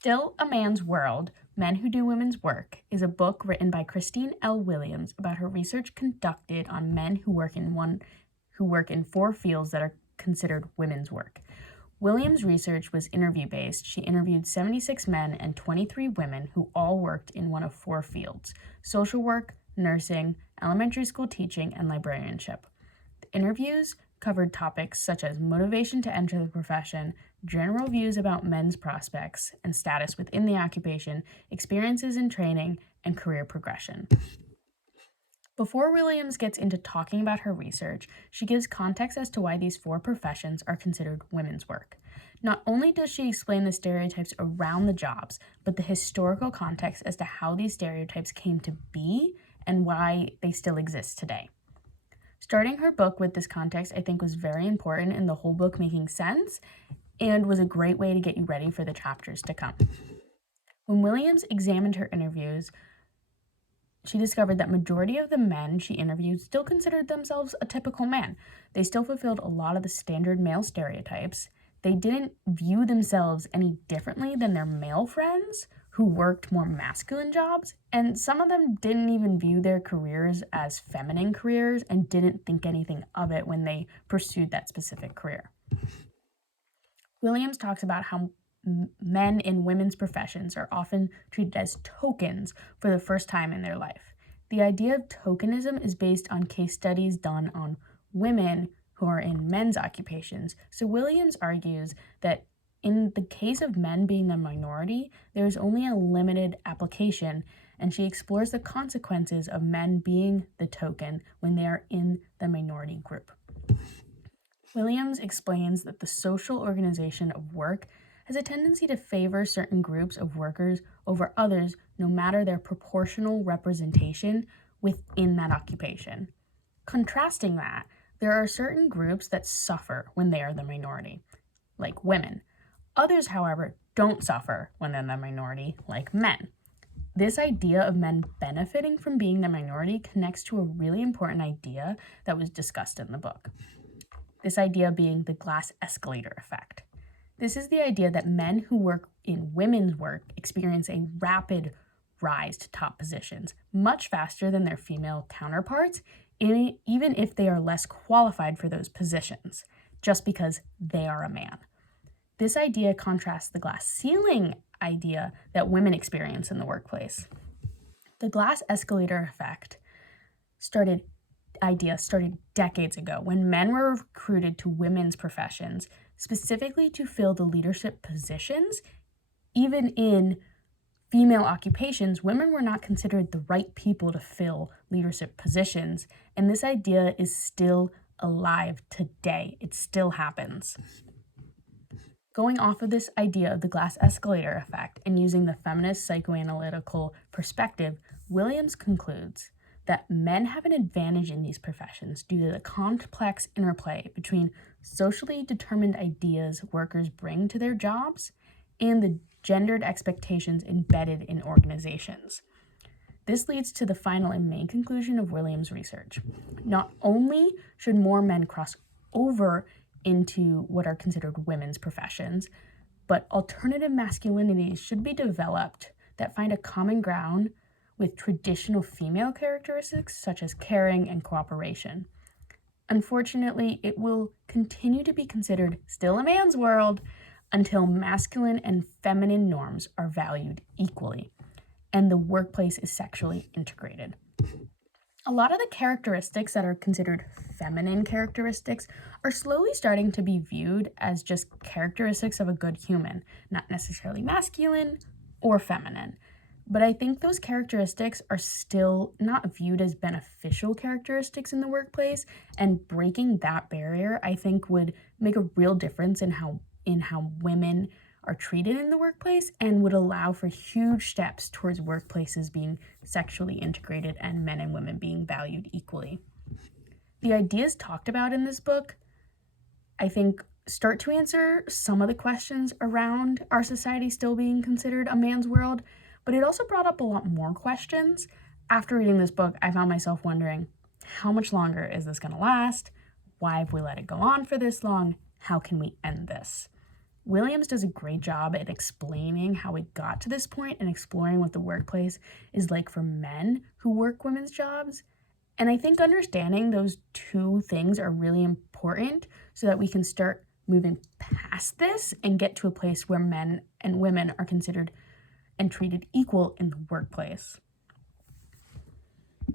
Still a Man's World, Men Who Do Women's Work is a book written by Christine L. Williams about her research conducted on men who work in four fields that are considered women's work. Williams' research was interview-based. She interviewed 76 men and 23 women who all worked in one of four fields: social work, nursing, elementary school teaching, and librarianship. The interviews covered topics such as motivation to enter the profession, general views about men's prospects and status within the occupation, experiences in training, and career progression. Before Williams gets into talking about her research, she gives context as to why these four professions are considered women's work. Not only does she explain the stereotypes around the jobs, but the historical context as to how these stereotypes came to be and why they still exist today. Starting her book with this context, I think, was very important in the whole book making sense and was a great way to get you ready for the chapters to come. When Williams examined her interviews, she discovered that majority of the men she interviewed still considered themselves a typical man. They still fulfilled a lot of the standard male stereotypes. They didn't view themselves any differently than their male friends who worked more masculine jobs, and some of them didn't even view their careers as feminine careers and didn't think anything of it when they pursued that specific career. Williams talks about how men in women's professions are often treated as tokens for the first time in their life. The idea of tokenism is based on case studies done on women who are in men's occupations. So Williams argues that in the case of men being the minority, there is only a limited application, and she explores the consequences of men being the token when they are in the minority group. Williams explains that the social organization of work has a tendency to favor certain groups of workers over others, no matter their proportional representation within that occupation. Contrasting that, there are certain groups that suffer when they are the minority, like women. Others, however, don't suffer when they're the minority, like men. This idea of men benefiting from being the minority connects to a really important idea that was discussed in the book. This idea being the glass escalator effect. This is the idea that men who work in women's work experience a rapid rise to top positions, much faster than their female counterparts, even if they are less qualified for those positions, just because they are a man. This idea contrasts the glass ceiling idea that women experience in the workplace. The glass escalator effect started decades ago when men were recruited to women's professions, specifically to fill the leadership positions. Even in female occupations, women were not considered the right people to fill leadership positions, and this idea is still alive today. It still happens. Going off of this idea of the glass escalator effect and using the feminist psychoanalytical perspective, Williams concludes that men have an advantage in these professions due to the complex interplay between socially determined ideas workers bring to their jobs and the gendered expectations embedded in organizations. This leads to the final and main conclusion of Williams' research. Not only should more men cross over into what are considered women's professions, but alternative masculinities should be developed that find a common ground with traditional female characteristics such as caring and cooperation. Unfortunately, it will continue to be considered still a man's world until masculine and feminine norms are valued equally and the workplace is sexually integrated. A lot of the characteristics that are considered feminine characteristics are slowly starting to be viewed as just characteristics of a good human, not necessarily masculine or feminine. But I think those characteristics are still not viewed as beneficial characteristics in the workplace, and breaking that barrier, I think, would make a real difference in how women are treated in the workplace and would allow for huge steps towards workplaces being sexually integrated and men and women being valued equally. The ideas talked about in this book, I think, start to answer some of the questions around our society still being considered a man's world, but it also brought up a lot more questions. After reading this book, I found myself wondering, how much longer is this going to last? Why have we let it go on for this long? How can we end this? Williams does a great job at explaining how we got to this point and exploring what the workplace is like for men who work women's jobs. And I think understanding those two things are really important so that we can start moving past this and get to a place where men and women are considered and treated equal in the workplace.